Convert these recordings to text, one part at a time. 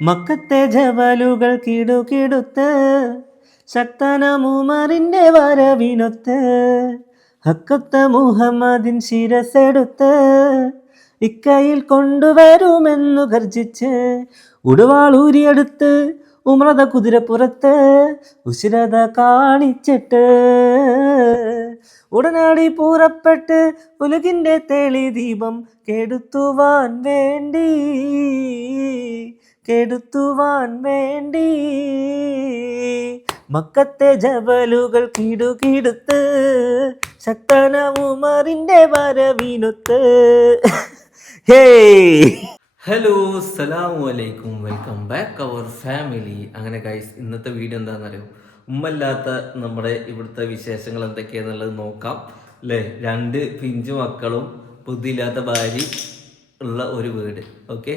മക്കത്തെ ജബലുകൾ കിടുകിടുത്ത് ശക്തനമുമറിൻ്റെ വരവിനൊത്ത് ഹക്കത്തെ മുഹമ്മദിൻ ശിരസെടുത്ത് ഇക്കയിൽ കൊണ്ടുവരുമെന്നു ഗർജിച്ച് ഉടുവാളൂരിയെടുത്ത് ഉമ്രത കുതിരപ്പുറത്ത് ഉശിരത കാണിച്ചിട്ട് ഉടനടി പൂറപ്പെട്ട് ഉലകിൻ്റെ തെളി ദീപം കെടുത്തുവാൻ വേണ്ടി മക്കത്തെ ജബലുകൾ കിടുകിടുത്ത് ശക്തന ഉമറിൻ്റെ വരവിനൊത്ത്. ഹലോ അസ്സലാമു അലൈക്കും, വെൽക്കം ബാക്ക് അവർ ഫാമിലി. അങ്ങനെ ഗൈസ്, ഇന്നത്തെ വീഡിയോ എന്താണെന്നറിയോ? ഉമ്മല്ലാത്ത നമ്മുടെ ഇവിടുത്തെ വിശേഷങ്ങൾ എന്തൊക്കെയാണെന്നുള്ളത് നോക്കാം അല്ലേ. 2 പിഞ്ചു മക്കളും ബുദ്ധിയില്ലാത്ത ഭാര്യ ഉള്ള ഒരു വീട്. ഓക്കെ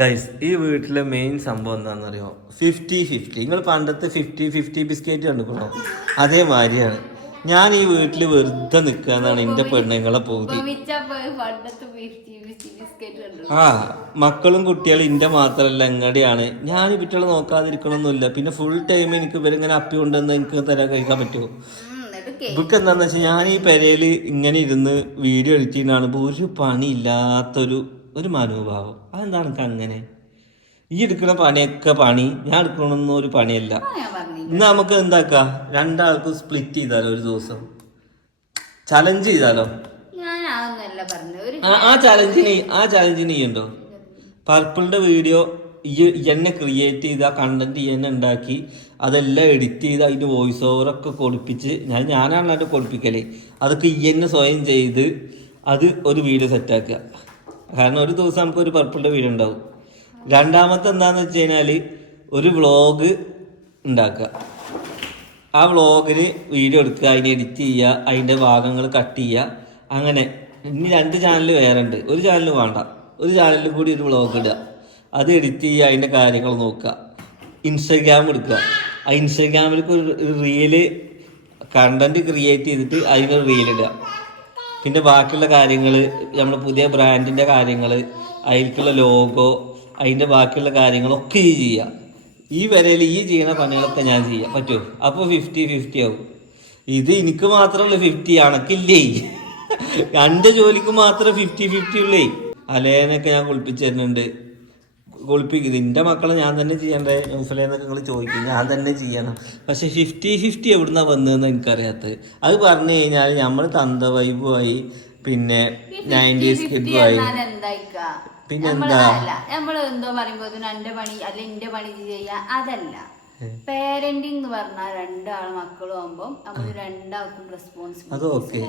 ഗൈസ്, ഈ വീട്ടിലെ മെയിൻ സംഭവം എന്താണെന്നറിയോ? 50-50. നിങ്ങൾ പണ്ടത്തെ 50-50 ബിസ്ക്കറ്റ് കണ്ടുക്കണോ? അതേമാതിരിയാണ് ഞാൻ ഈ വീട്ടിൽ വെറുതെ നിൽക്കാന്നാണ് എൻ്റെ പെണ്ണുങ്ങളെ പോതി. മക്കളും കുട്ടികളും ഇന്റെ മാത്രമല്ല എങ്ങടെയാണ്. ഞാൻ വീട്ടിൽ നോക്കാതിരിക്കണമെന്നില്ല. പിന്നെ ഫുൾ ടൈം എനിക്ക് ഇവരിങ്ങനെ അപ്പി കൊണ്ടുവന്ന് എനിക്ക് തരാൻ കഴിക്കാൻ പറ്റുമോ? ഇവർക്ക് എന്താന്ന് വെച്ചാൽ ഞാൻ ഈ പെരയിൽ ഇങ്ങനെ ഇരുന്ന് വീഡിയോ എഡിറ്റ് ചെയ്യുന്നതാണ് ഒരു പണി ഇല്ലാത്തൊരു മനോഭാവം. അതെന്താണ് എനിക്ക് അങ്ങനെ? ഈ എടുക്കുന്ന പണിയൊക്കെ പണി, ഞാൻ എടുക്കണമെന്നൊന്നും ഒരു പണിയല്ല. ഇന്ന് നമുക്ക് എന്താക്കാം, 2 ആൾക്കും സ്പ്ലിറ്റ് ചെയ്താലോ? ഒരു ദിവസം ചലഞ്ച് ചെയ്താലോ? ആ ചലഞ്ചിന് ചെയ്യണ്ടോ? പർപ്പിളിന്റെ വീഡിയോ എന്നെ ക്രിയേറ്റ് ചെയ്ത് ആ കണ്ടന്റ് എന്നെ ഉണ്ടാക്കി അതെല്ലാം എഡിറ്റ് ചെയ്ത് അതിൻ്റെ വോയിസ് ഓവറൊക്കെ കൊടുപ്പിച്ച് ഞാനാണ് അത് കൊടുപ്പിക്കല്. അതൊക്കെ എന്നെ സ്വയം ചെയ്ത് അത് ഒരു വീഡിയോ സെറ്റാക്കുക. കാരണം ഒരു ദിവസം നമുക്കൊരു പർപ്പിളിൻ്റെ വീഡിയോ ഉണ്ടാവും. രണ്ടാമത്തെ എന്താണെന്ന് വെച്ച് കഴിഞ്ഞാൽ ഒരു വ്ളോഗ് ഉണ്ടാക്കുക. ആ വ്ളോഗിൽ വീഡിയോ എടുക്കുക, അതിനെ എഡിറ്റ് ചെയ്യുക, അതിൻ്റെ ഭാഗങ്ങൾ കട്ട് ചെയ്യുക. അങ്ങനെ ഇനി 2 ചാനൽ വേറെ ഉണ്ട്. ഒരു ചാനൽ വേണ്ട, ഒരു ചാനലിൽ കൂടി ഒരു വ്ളോഗ് ഇടുക, അത് എഡിറ്റ് ചെയ്യുക, അതിൻ്റെ കാര്യങ്ങൾ നോക്കുക. ഇൻസ്റ്റഗ്രാം എടുക്കുക, ആ ഇൻസ്റ്റഗ്രാമിലേക്ക് ഒരു റീല് കണ്ടന്റ് ക്രിയേറ്റ് ചെയ്തിട്ട് അതിനൊരു റീലിടുക. പിന്നെ ബാക്കിയുള്ള കാര്യങ്ങൾ, നമ്മുടെ പുതിയ ബ്രാൻഡിൻ്റെ കാര്യങ്ങൾ, അതിലേക്കുള്ള ലോഗോ, അതിൻ്റെ ബാക്കിയുള്ള കാര്യങ്ങളൊക്കെ ഈ ചെയ്യുക. ഈ വരയിൽ ഈ ചെയ്യുന്ന പണികളൊക്കെ ഞാൻ ചെയ്യാം. പറ്റുമോ? അപ്പോൾ 50-50 ആവും. ഇത് എനിക്ക് മാത്രമല്ല 50, അണക്കില്ലേ. 2 ജോലിക്ക് മാത്രമേ 50-50 ഉള്ളേ. അലേനൊക്കെ ഞാൻ കുളിപ്പിച്ച് തരുന്നുണ്ട്. കുളിപ്പിക്കുന്നത് എൻ്റെ മക്കളെ ഞാൻ തന്നെ ചെയ്യണ്ടേ? ന്യൂസിലേന്നൊക്കെ നിങ്ങൾ ചോദിക്കും, ഞാൻ തന്നെ ചെയ്യണം. പക്ഷെ 50-50 എവിടുന്നാണ് വന്നതെന്ന് എനിക്കറിയാത്തത്. അത് പറഞ്ഞു കഴിഞ്ഞാൽ നമ്മൾ തന്ത വൈബുമായി, പിന്നെ 90s കിഡുമായി, പിന്നെന്താ നമ്മൾ എന്തോ പറയുമ്പോ എന്റെ പണി അല്ല എന്റെ പണി ചെയ്യാ, അതല്ല. പേരന്റിങ് എന്ന് പറഞ്ഞാൽ 2 ആള് മക്കളും ആകുമ്പോ നമ്മൾ 2 ആൾക്കും റെസ്പോൺസിബിലിറ്റി.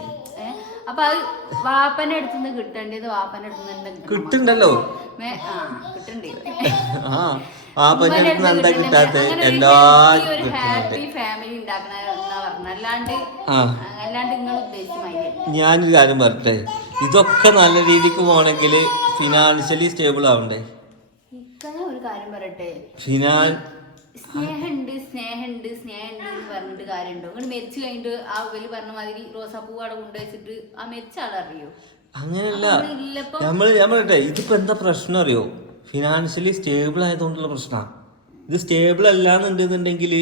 അപ്പൊ അത് വാപ്പന്റെ അടുത്തുനിന്ന് കിട്ടേണ്ടത് വാപ്പന്റെ അടുത്തുനിന്ന് കിട്ടുന്നുണ്ടല്ലോ. ഹാപ്പി ഫാമിലി ഉണ്ടാക്കണ അല്ലാണ്ട് നിങ്ങൾ ഉദ്ദേശിച്ച ഞാനൊരു കാര്യം പറട്ടെ, ഇതൊക്കെ നല്ല രീതിക്ക് പോകണമെങ്കിൽ ഫിനാൻഷ്യലി സ്റ്റേബിൾ ആവണ്ടേ? ഒരു കാര്യം പറയട്ടെ, സ്നേഹമുണ്ട് എന്ന് പറഞ്ഞിട്ട് കാര്യമുണ്ടോ? നിങ്ങൾ മരിച്ചു കഴിഞ്ഞിട്ട് ആ വലിയ പറഞ്ഞ മാതിരി റോസാപ്പൂ അവിടെ കൊണ്ടുവച്ചിട്ട് ആ മരിച്ച ആളറിയോ? അങ്ങനെയല്ല. ഞാൻ പറയട്ടെ, ഇതിപ്പോ എന്താ പ്രശ്നം അറിയോ? ഫിനാൻഷ്യലി സ്റ്റേബിൾ ആയതുകൊണ്ടുള്ള പ്രശ്നമാണ്. ഇത് സ്റ്റേബിൾ അല്ലാന്നുണ്ടെന്നുണ്ടെങ്കിൽ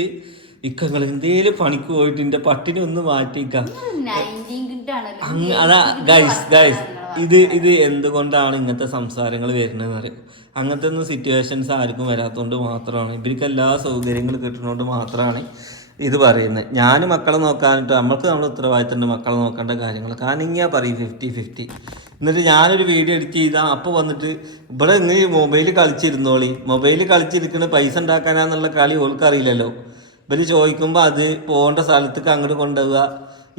ഇക്കങ്ങൾ എന്തേലും പണിക്ക് പോയിട്ട് എന്റെ പട്ടിണി ഒന്ന് മാറ്റിക്കാം. അതാ ഗൈസ് ഇത് എന്തുകൊണ്ടാണ് ഇങ്ങനത്തെ സംസാരങ്ങൾ വരുന്നതെന്ന് അറിയാം. അങ്ങനത്തെ ഒന്നും സിറ്റുവേഷൻസ് ആർക്കും വരാത്തതുകൊണ്ട് മാത്രമാണ്, ഇവർക്ക് എല്ലാ സൗകര്യങ്ങളും കിട്ടുന്നതുകൊണ്ട് മാത്രമാണ് ഇത് പറയുന്നത്. ഞാൻ മക്കളെ നോക്കാനിട്ട് നമ്മൾ ഉത്തരവാദിത്തമുണ്ട് മക്കളെ നോക്കേണ്ട കാര്യങ്ങൾ. കാരണം ഇങ്ങനെ പറയും 50-50. എന്നിട്ട് ഞാനൊരു വീഡിയോ എഡിറ്റ് ചെയ്താൽ അപ്പോൾ വന്നിട്ട് ഇവിടെ ഇങ്ങനെ മൊബൈലിൽ കളിച്ചിരിക്കുന്ന പൈസ ഉണ്ടാക്കാനാന്നുള്ള കളി ഓൾക്കറിയില്ലല്ലോ. ഇവർ ചോദിക്കുമ്പോൾ അത് പോകേണ്ട സ്ഥലത്തേക്ക് അങ്ങോട്ട് കൊണ്ടുപോവുക,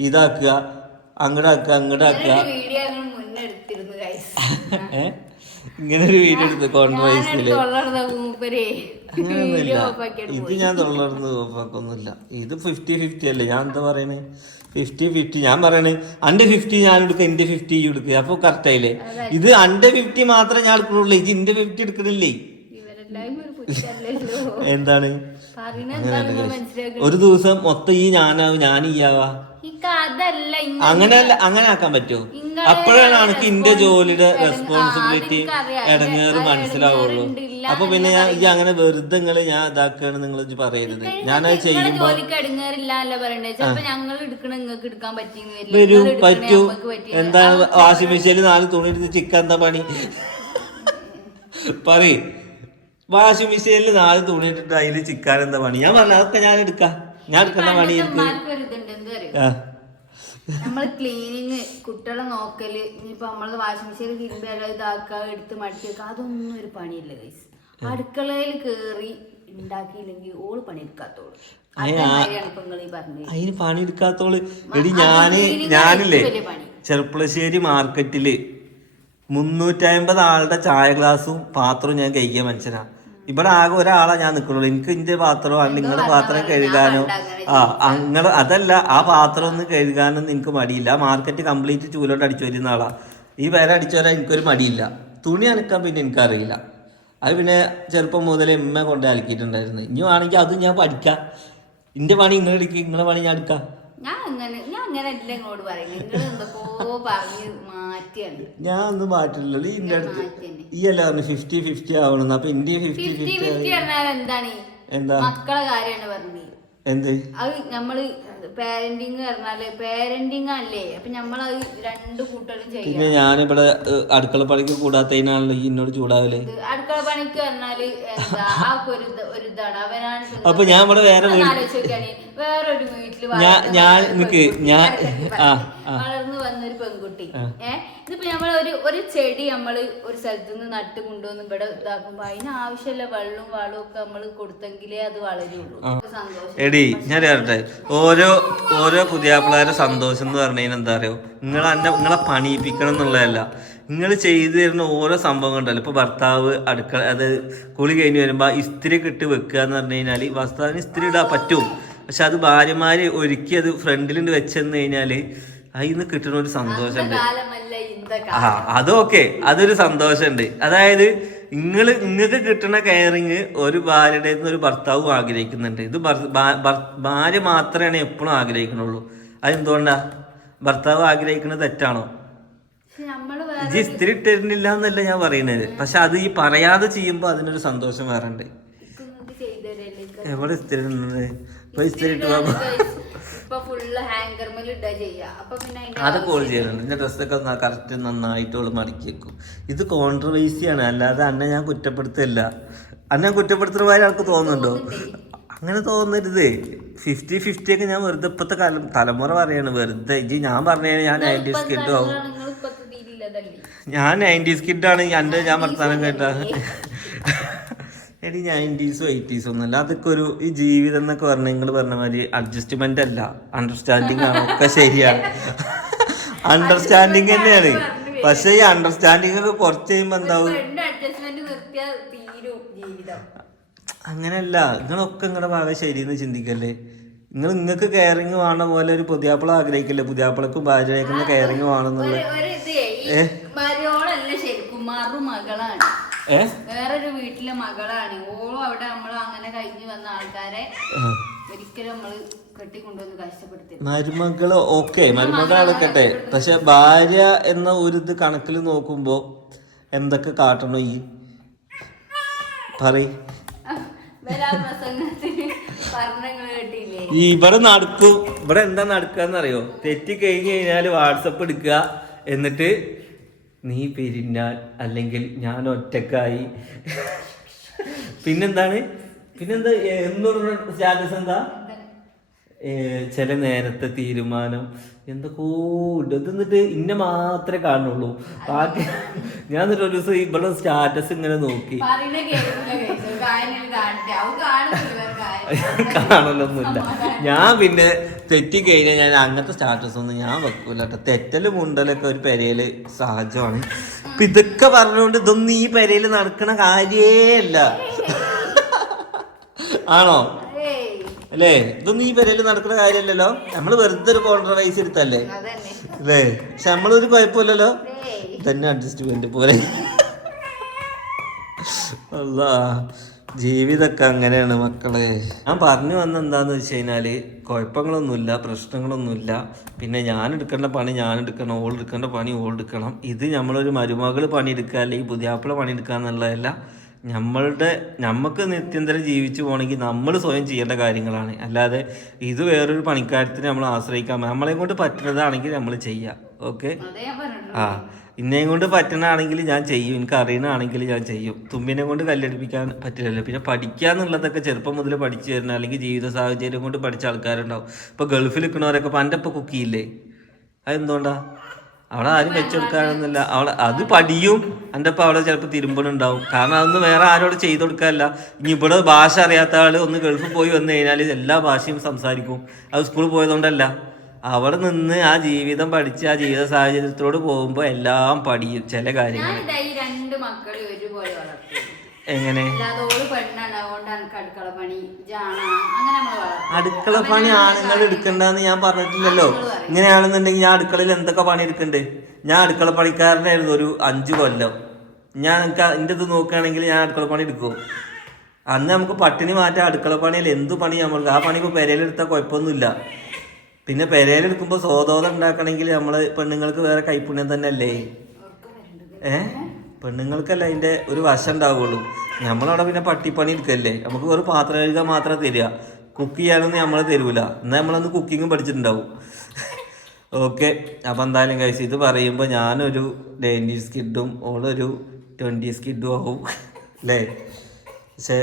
ഇതാക്കുക, അങ്ങോട്ടാക്കുക. ഇങ്ങനെ ഒരു വീഡിയോ എടുത്ത് കോൺട്രവേഴ്സില് അങ്ങനെയൊന്നുമില്ല. ഇത് ഞാൻ തൊള്ളർന്ന് ഓഫാക്കൊന്നുമില്ല. ഇത് 50-50 അല്ലേ? ഞാൻ എന്താ പറയണേ? 50-50 ഞാൻ പറയണേ. അന്റെ 50 ഞാൻ എടുക്കുക, എന്റെ 50 എടുക്കുക. അപ്പൊ കറക്റ്റ് ആയില്ലേ? ഇത് അന്റെ 50 മാത്രമേ ഞാൻ എടുക്കുള്ളൂ, ഇത് എന്റെ 50 എടുക്കണില്ലേ? എന്താണ് ഒരു ദിവസം മൊത്തം ഈ ഞാനീയാവാ അങ്ങനെ ആക്കാൻ പറ്റുമോ? അപ്പോഴാണ് എനിക്ക് ഇന്റെ ജോലിയുടെ റെസ്പോൺസിബിലിറ്റി ഇടങ്ങേറ് മനസ്സിലാവുള്ളൂ. അപ്പൊ പിന്നെ ഈ അങ്ങനെ വെറുതെ ഞാൻ ഇതാക്കാണ് നിങ്ങൾ പറയരുത്. ഞാനത് ചെയ്യുമ്പോ വരും പറ്റും. എന്താ വാഷിംഗ് മെഷീനിൽ 4 തുണി എടുത്ത് ചിക്കൻ എന്താ പണി പറയ്. വാഷിംഗ് മെഷീനിൽ 4 തുണി ഇട്ടിട്ട് അതിൽ ചിക്കാൻ എന്താ പണി? ഞാൻ പറഞ്ഞ അതൊക്കെ ഞാൻ എടുക്കുന്ന പണി നമ്മള് ക്ലീനിങ്, കുട്ടികളെ നോക്കല്, ഇനിയിപ്പൊ നമ്മള് വാഷിംഗ് മെഷീനിൽ തിരുമ്പിയാലോ ഇതാക്കുക, എടുത്ത് മടിക്കുക, അതൊന്നും ഒരു പണിയില്ല ഗൈസ്. അടുക്കളയിൽ കേറി ഉണ്ടാക്കിയില്ലെങ്കിൽ ഓള് പണിയെടുക്കാത്തോളൂ. അതിന് പണിയെടുക്കാത്തോള് എടി ഞാനില്ലേ ചെർപ്പളശ്ശേരി മാർക്കറ്റില് 350 ആളുടെ ചായ ഗ്ലാസും പാത്രവും ഞാൻ കഴിക്കിയ മനുഷ്യനാ. ഇവിടെ ആകെ ഒരാളാ ഞാൻ നിൽക്കുള്ളൂ. എനിക്ക് ഇന്റെ പാത്രമോ അല്ലെങ്കിൽ നിങ്ങളുടെ പാത്രം കഴുകാനോ അതല്ല, ആ പാത്രം ഒന്ന് കഴുകാനൊന്നും എനിക്ക് മടിയില്ല. മാർക്കറ്റ് കംപ്ലീറ്റ് ചൂലോട്ട് അടിച്ചു വരുന്ന ആളാ. ഈ വില അടിച്ചു വരാൻ എനിക്കൊരു മടിയില്ല. തുണി അലക്കാൻ പിന്നെ എനിക്കറിയില്ല. അത് പിന്നെ ചെറുപ്പം മുതലേ ഉമ്മ കൊണ്ട് അലക്കിയിട്ടുണ്ടായിരുന്നു. ഇനി വേണമെങ്കിൽ അത് ഞാൻ പഠിക്കാം. ഇന്റെ പണി നിങ്ങൾ എടുക്കുക, നിങ്ങളെ പണി ഞാൻ എടുക്കാം. ഞാൻ ഒന്നും മാറ്റില്ലല്ലോ. ഇന്റെ അടുത്ത് ഈ അല്ല പറഞ്ഞു 50-50 ആവണം. അപ്പൊ ഇന്ത്യ 50-50 എന്താ മക്കളെ കാര്യമാണ് പറഞ്ഞത്. എന്ത് അത് നമ്മള് പാരന്റിങ് പറഞ്ഞാല് പാരന്റിങ് അല്ലേ? അപ്പൊ നമ്മളത് 2 കൂട്ടരും ചെയ്യും. പിന്നെ ഞാനിവിടെ അടുക്കള പണിക്ക് കൂടാത്തതിനാണല്ലോ ഈ എന്നോട് ചൂടാവല്. അടുക്കള പണിക്ക് പറഞ്ഞാല് എന്താ ഒരു ഇതാണ് അവനാണ്. അപ്പൊ ഞാൻ ഇവിടെ വേറൊരു വീട്ടില് വളർന്നു വന്നൊരു പെൺകുട്ടി ഇതിപ്പോ നമ്മള് ഒരു ചെടി നമ്മള് ഒരു സ്ഥലത്ത് നിന്ന് നട്ട് കൊണ്ടുവന്ന് ഇവിടെ ഇതാക്കുമ്പോ അതിന് ആവശ്യമുള്ള വെള്ളവും വളവും ഒക്കെ നമ്മള് കൊടുത്തെങ്കിലേ അത് വളരുള്ളൂ. സന്തോഷം. എടി ഞാൻ പറയട്ടെ, ഓരോ പുതിയാപ്പിള്ളേരെ സന്തോഷം എന്ന് പറഞ്ഞു കഴിഞ്ഞാൽ എന്താ അറിയോ, നിങ്ങളെ പണിയിപ്പിക്കണം എന്നുള്ളതല്ല, നിങ്ങൾ ചെയ്തു തരുന്ന ഓരോ സംഭവം ഉണ്ടല്ലോ. ഇപ്പൊ ഭർത്താവ് അടുക്കള അത് കുളി കഴിഞ്ഞ് വരുമ്പോ ഇസ്തിരി ഇട്ട് വെക്കുക എന്ന് പറഞ്ഞു കഴിഞ്ഞാല് ഭർത്താവിന് ഇസ്തിരി ഇടാൻ പറ്റും. പക്ഷെ അത് ഭാര്യമാര് ഒരുക്കി അത് ഫ്രണ്ടിലുണ്ട് വെച്ചെന്ന് കഴിഞ്ഞാല് അതിന്ന് കിട്ടുന്ന ഒരു സന്തോഷമുണ്ട്. അതൊക്കെ അതൊരു സന്തോഷമുണ്ട്. അതായത് നിങ്ങൾക്ക് കിട്ടുന്ന കെയറിങ് ഒരു ഭാര്യയുടെ ഒരു ഭർത്താവും ആഗ്രഹിക്കുന്നുണ്ട്. ഇത് ഭാര്യ മാത്രമേ എപ്പോഴും ആഗ്രഹിക്കണുള്ളൂ. അതെന്തുകൊണ്ടാ? ഭർത്താവ് ആഗ്രഹിക്കുന്നത് തെറ്റാണോ? ഇത് ഇസ്തിരി ഇട്ടിരുന്നില്ല എന്നല്ല ഞാൻ പറയുന്നത്. പക്ഷെ അത് ഈ പറയാതെ ചെയ്യുമ്പോ അതിനൊരു സന്തോഷം വേറെ ഉണ്ട്. എവിടെ ഇസ്തിരി ഇസ്തിരി ഇട്ട് അതൊക്കെ ഓൾ ചെയ്യുന്നുണ്ട്. എന്റെ ഡ്രസ്സൊക്കെ കറക്റ്റ് നന്നായിട്ട് ഓള് മടക്കി വെക്കും. ഇത് കോൺട്രവേഴ്സിയാണ്, അല്ലാതെ അന്നെ ഞാൻ കുറ്റപ്പെടുത്തില്ല. അന്നെ കുറ്റപ്പെടുത്തുന്ന കാര്യം ആൾക്ക് തോന്നുന്നുണ്ടോ? അങ്ങനെ തോന്നരുത്. 50-50 ഒക്കെ ഞാൻ വെറുതെ ഇപ്പത്തെ തലമുറ പറയാണ് വെറുതെ. ഞാൻ പറഞ്ഞ ഞാൻ 90s കിഡ് ആവും. ഞാൻ 90s കിഡാണ്. ഞാൻ വർത്താനം കേട്ടാ എടി 90s 80s ഒന്നുമല്ല. അതൊക്കെ ഈ ജീവിതം എന്നൊക്കെ പറഞ്ഞാൽ നിങ്ങൾ പറഞ്ഞ മാതിരി അഡ്ജസ്റ്റ്മെന്റ് അല്ല, അണ്ടർസ്റ്റാൻഡിങ് ആണ്. ഒക്കെ ശരിയാണ്, അണ്ടർസ്റ്റാൻഡിങ് തന്നെയാണ്. പക്ഷെ ഈ അണ്ടർസ്റ്റാൻഡിങ് ഒക്കെ കുറച്ച് കഴിയുമ്പോ എന്താവും? അങ്ങനെയല്ല, നിങ്ങളൊക്കെ നിങ്ങളുടെ ഭാഗം ശരിയെന്ന് ചിന്തിക്കല്ലേ. നിങ്ങൾക്ക് കെയറിങ് വേണ്ട പോലെ ഒരു പുതിയാപ്പിള ആഗ്രഹിക്കില്ലേ? പുതിയാപ്പിളക്കും ഭാര്യയ്ക്കുന്ന കെയറിങ് വേണമെന്നുള്ള വേറൊരു വീട്ടിലെ മകളാണ് ഓളും. അവിടെ നമ്മള് അങ്ങനെ കഴിഞ്ഞു വന്ന ആൾക്കാരെ ഒരിക്കലും നമ്മള് കെട്ടിക്കൊണ്ടുവന്ന് കഷ്ടപ്പെടുത്തി. മരുമകള് ഓക്കെ, മരുമകൾ അടക്കട്ടെ. പക്ഷെ ഭാര്യ എന്ന ഒരു ഇത് കണക്കിൽ നോക്കുമ്പോ എന്തൊക്കെ കാട്ടണോ ഈ പറയ്. ഇവിടെ നടക്കും. ഇവിടെ എന്താ നടക്കാന്നറിയോ? തെറ്റി കഴിഞ്ഞ് കഴിഞ്ഞാല് വാട്സപ്പ് എടുക്കുക, എന്നിട്ട് നീ പിരിഞ്ഞാൽ അല്ലെങ്കിൽ ഞാൻ ഒറ്റക്കായി. പിന്നെന്താ എന്നുള്ള സ്റ്റാറ്റസ് എന്താ? ചില നേരത്തെ തീരുമാനം എന്തൊക്കെയോ ഇത് എന്നിട്ട് ഇന്നെ മാത്രമേ കാണുള്ളൂ. ബാക്കി ഞാൻ എന്നിട്ട് ഒരു ദിവസം ഇവിടെ സ്റ്റാറ്റസ് ഇങ്ങനെ നോക്കി, കാണലൊന്നുമില്ല. ഞാൻ പിന്നെ തെറ്റിക്കഴിഞ്ഞാൽ ഞാൻ അങ്ങനത്തെ സ്റ്റാറ്റസ് ഒന്നും ഞാൻ വെക്കൂല കേട്ടോ. തെറ്റലും മുണ്ടലൊക്കെ ഒരു പെരയില് സഹജമാണ്. ഇപ്പൊ ഇതൊക്കെ പറഞ്ഞുകൊണ്ട് ഇതൊന്നും ഈ പെരയിൽ നടക്കണ കാര്യേ അല്ല, ആണോ? അല്ലേ? ഇതൊന്നും ഈ പെരയിൽ നടക്കുന്ന കാര്യമല്ലല്ലോ. നമ്മള് വെറുതെ ഒരു കോൺട്രവൈസ് എടുത്തല്ലേ അല്ലേ? പക്ഷെ നമ്മളൊരു കുഴപ്പമില്ലല്ലോ. തന്നെ അഡ്ജസ്റ്റ്മെന്റ് പോലെ. അല്ലാ ജീവിതമൊക്കെ അങ്ങനെയാണ് മക്കളെ. ഞാൻ പറഞ്ഞു വന്ന എന്താന്ന് വെച്ച് കഴിഞ്ഞാല് കുഴപ്പങ്ങളൊന്നുമില്ല, പ്രശ്നങ്ങളൊന്നുമില്ല. പിന്നെ ഞാൻ എടുക്കേണ്ട പണി ഞാൻ എടുക്കണം, ഓൾ എടുക്കേണ്ട പണി ഓൾ എടുക്കണം. ഇത് നമ്മളൊരു മരുമകൾ പണിയെടുക്കുക അല്ലെങ്കിൽ പുതിയാപ്പിള പണിയെടുക്കുക എന്നുള്ളതല്ല. നമുക്ക് നിത്യന്തരം ജീവിച്ചു പോകണമെങ്കിൽ നമ്മൾ സ്വയം ചെയ്യേണ്ട കാര്യങ്ങളാണ്. അല്ലാതെ ഇത് വേറൊരു പണിക്കാരത്തിന് നമ്മൾ ആശ്രയിക്കാൻ, നമ്മളെ കൊണ്ട് പറ്റുന്നതാണെങ്കിൽ നമ്മൾ ചെയ്യാം. ഓക്കെ. ആ, ഇന്നേം കൊണ്ട് പറ്റണാണെങ്കിൽ ഞാൻ ചെയ്യും, എനിക്ക് അറിയണാണെങ്കിൽ ഞാൻ ചെയ്യും. തുമ്പിനെ കൊണ്ട് കല്ലെടുപ്പിക്കാൻ പറ്റില്ലല്ലോ. പിന്നെ പഠിക്കുക എന്നുള്ളതൊക്കെ ചെറുപ്പം മുതൽ പഠിച്ചു തരുന്ന അല്ലെങ്കിൽ ജീവിത സാഹചര്യം കൊണ്ട് പഠിച്ച ആൾക്കാരുണ്ടാവും. ഇപ്പോൾ ഗൾഫിൽ നിൽക്കുന്നവരൊക്കെ പൻ്റെ ഒപ്പം കുക്ക് ചെയ്യില്ലേ? അതെന്തുകൊണ്ടാ? അവിടെ ആരും വെച്ചെടുക്കാനൊന്നുമില്ല. അത് പഠിയും. എൻ്റെ ഒപ്പം അവിടെ ചിലപ്പോൾ തിരുമ്പണുണ്ടാവും. കാരണം അതൊന്നും വേറെ ആരോട് ചെയ്ത് കൊടുക്കാനല്ല. ഇനി ഇവിടെ ഭാഷ അറിയാത്ത ആൾ ഒന്ന് ഗൾഫിൽ പോയി വന്നു കഴിഞ്ഞാൽ എല്ലാ ഭാഷയും സംസാരിക്കും. അത് സ്കൂളിൽ പോയതുകൊണ്ടല്ല. അവിടെ നിന്ന് ആ ജീവിതം പഠിച്ച് ആ ജീവിത സാഹചര്യത്തോട് പോകുമ്പോൾ എല്ലാം പഠിയും ചില കാര്യങ്ങൾ. എങ്ങനെ അടുക്കള പണി ആണുങ്ങൾ എടുക്കണ്ടെന്ന് ഞാൻ പറഞ്ഞിട്ടില്ലല്ലോ. ഇങ്ങനെയാണെന്നുണ്ടെങ്കിൽ ഞാൻ അടുക്കളയിൽ എന്തൊക്കെ പണി എടുക്കണ്ടേ? ഞാൻ അടുക്കള പണിക്കാരനായിരുന്നു ഒരു 5 കൊല്ലം. ഞാൻ എൻ്റെ ഇത് നോക്കുകയാണെങ്കിൽ ഞാൻ അടുക്കള പണി എടുക്കും. അന്ന് നമുക്ക് പട്ടിണി മാറ്റാൻ അടുക്കള പണിയിൽ എന്ത് പണി നമ്മൾക്ക് ആ പണി ഇപ്പോൾ പെരയിലെടുത്താൽ കുഴപ്പമൊന്നുമില്ല. പിന്നെ പെരയിലെടുക്കുമ്പോൾ സ്വതോദം ഉണ്ടാക്കണമെങ്കിൽ നമ്മൾ പെണ്ണുങ്ങൾക്ക് വേറെ കൈപ്പുണ്യം തന്നെ അല്ലേ? പെണ്ണുങ്ങൾക്കല്ല അതിൻ്റെ ഒരു വശം ഉണ്ടാവുള്ളൂ. നമ്മളവിടെ പിന്നെ പട്ടിപ്പണി എടുക്കല്ലേ. നമുക്ക് വെറും പാത്രം കഴുകാൻ മാത്രമേ തരിക, കുക്ക് ചെയ്യാനൊന്നും നമ്മൾ തരൂല. എന്നാൽ നമ്മളൊന്ന് കുക്കിങ്ങും പഠിച്ചിട്ടുണ്ടാവും. ഓക്കെ. അപ്പം എന്തായാലും കഴിച്ച് ഇത് പറയുമ്പോൾ ഞാനൊരു 90s കിഡും ഓളൊരു 20s കിഡും ആവും അല്ലേ? പക്ഷെ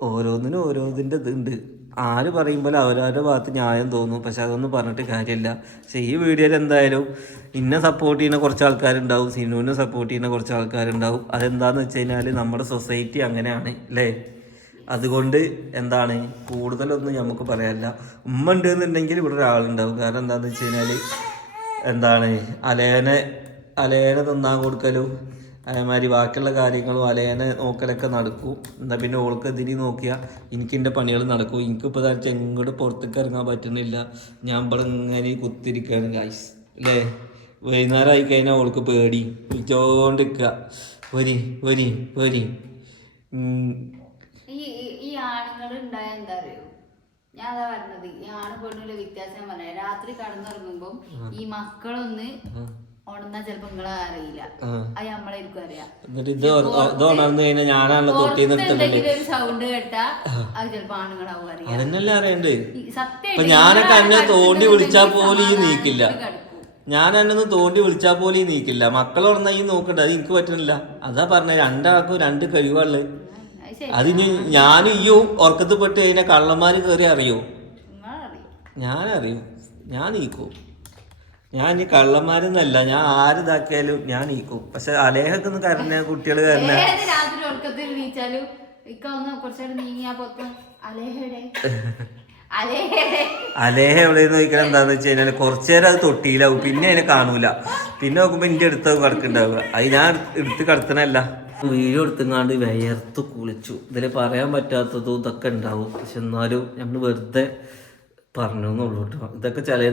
ഓരോന്നിനും ഓരോതിൻ്റെ ഇതുണ്ട്. ആര് പറയുമ്പോൾ അവരവരുടെ ഭാഗത്ത് ന്യായം തോന്നും. പക്ഷെ അതൊന്നും പറഞ്ഞിട്ട് കാര്യമില്ല. പക്ഷെ ഈ വീഡിയോയിൽ എന്തായാലും ഇന്നെ സപ്പോർട്ട് ചെയ്യുന്ന കുറച്ച് ആൾക്കാരുണ്ടാവും, സിനുവിനെ സപ്പോർട്ട് ചെയ്യുന്ന കുറച്ച് ആൾക്കാരുണ്ടാവും. അതെന്താണെന്ന് വെച്ച് കഴിഞ്ഞാൽ നമ്മുടെ സൊസൈറ്റി അങ്ങനെയാണ് അല്ലേ? അതുകൊണ്ട് എന്താണ് കൂടുതലൊന്നും നമുക്ക് പറയാനില്ല. ഉമ്മ ഉണ്ട് എന്നുണ്ടെങ്കിൽ ഇവിടെ ഒരാളുണ്ടാവും. കാരണം എന്താണെന്ന് വെച്ച് കഴിഞ്ഞാൽ എന്താണ് അലേനെ തിന്നാൻ കൊടുക്കലും അതേമാതിരി ബാക്കിയുള്ള കാര്യങ്ങളും അലേനെ നോക്കലൊക്കെ നടക്കും. എന്നാൽ പിന്നെ ഓൾക്ക് ഇതിന് നോക്കിയാൽ എനിക്ക് എൻ്റെ പണികൾ നടക്കും. എനിക്കിപ്പോൾ ഇതാ ഇങ്ങോട്ട് പുറത്തേക്ക് ഇറങ്ങാൻ പറ്റുന്നില്ല. ഞാൻ ഇവിടെ ഇങ്ങനെ കുത്തിരിക്കുകയാണ് ഗായ്സ് അല്ലേ? വൈകുന്നേരം ആയി കഴിഞ്ഞാൽ ഓൾക്ക് പേടി വിളിച്ചോണ്ടിരിക്കുക. വരി വരി വരി. ഈ ആണുങ്ങൾ ഉണ്ടായ എന്താ അറിയോ? ഞാൻ അതാ പറഞ്ഞത്, ഈ ആണ് പെണ്ണുള്ള വ്യത്യാസം പറഞ്ഞ രാത്രി കടന്നിറങ്ങുമ്പം ഈ മക്കളൊന്ന് ഉണർന്നാ ചിലപ്പോ നിങ്ങളെ അറിയില്ല, അത് നമ്മളായിരിക്കും അറിയാം. ഒരു സൗണ്ട് കേട്ടാ അത് ചിലപ്പോ ആണുങ്ങളാവും അറിയാം. അതന്നെല്ലാം അറിയണ്ടേ? ഞാനൊക്കെ എന്നെ തോണ്ടി വിളിച്ചാൽ പോലും ഈ നീക്കില്ല. ഞാൻ എന്നൊന്ന് തോണ്ടി വിളിച്ചാൽ പോലും ഈ നീക്കില്ല. മക്കൾ ഉണർന്നാ ഈ നോക്കണ്ട. അത് എനിക്ക് പറ്റുന്നില്ല. അതാ പറഞ്ഞ രണ്ടാൾക്കും 2 കഴിവുള്ളത്. അതിന് ഞാനും ഈയും ഉറക്കത്തിൽ പെട്ട് കഴിഞ്ഞാൽ കള്ളന്മാര് കയറി അറിയോ? ഞാനറിയും. ഞാൻ നീക്കും. ഞാൻ ഈ കള്ളന്മാരെന്നല്ല, ഞാൻ ആരിതാക്കിയാലും ഞാൻ നീക്കും. പക്ഷെ അലേഹക്കൊന്ന് കരഞ്ഞ കുട്ടികൾ കരഞ്ഞ അലേഹ എവിടെയെന്ന് ചോദിക്കണം. എന്താന്ന് വെച്ച് കഴിഞ്ഞാൽ കുറച്ചു നേരം അത് തൊട്ടിയിലാവും, പിന്നെ അതിനെ കാണൂല. പിന്നെ നോക്കുമ്പോ എന്റെ അടുത്ത് കിടക്കുന്നുണ്ടാവുക. അത് ഞാൻ എടുത്ത് കിടത്തണല്ല. വീഡിയോ എടുത്തുങ്ങാണ്ട് വിയർത്ത് കുളിച്ചു. ഇതിൽ പറയാൻ പറ്റാത്തതും ഇതൊക്കെ ഉണ്ടാവും. പക്ഷെ എന്നാലും നമ്മൾ വെറുതെ പറഞ്ഞു എന്നുള്ളൂ കേട്ടോ. ഇതൊക്കെ ചില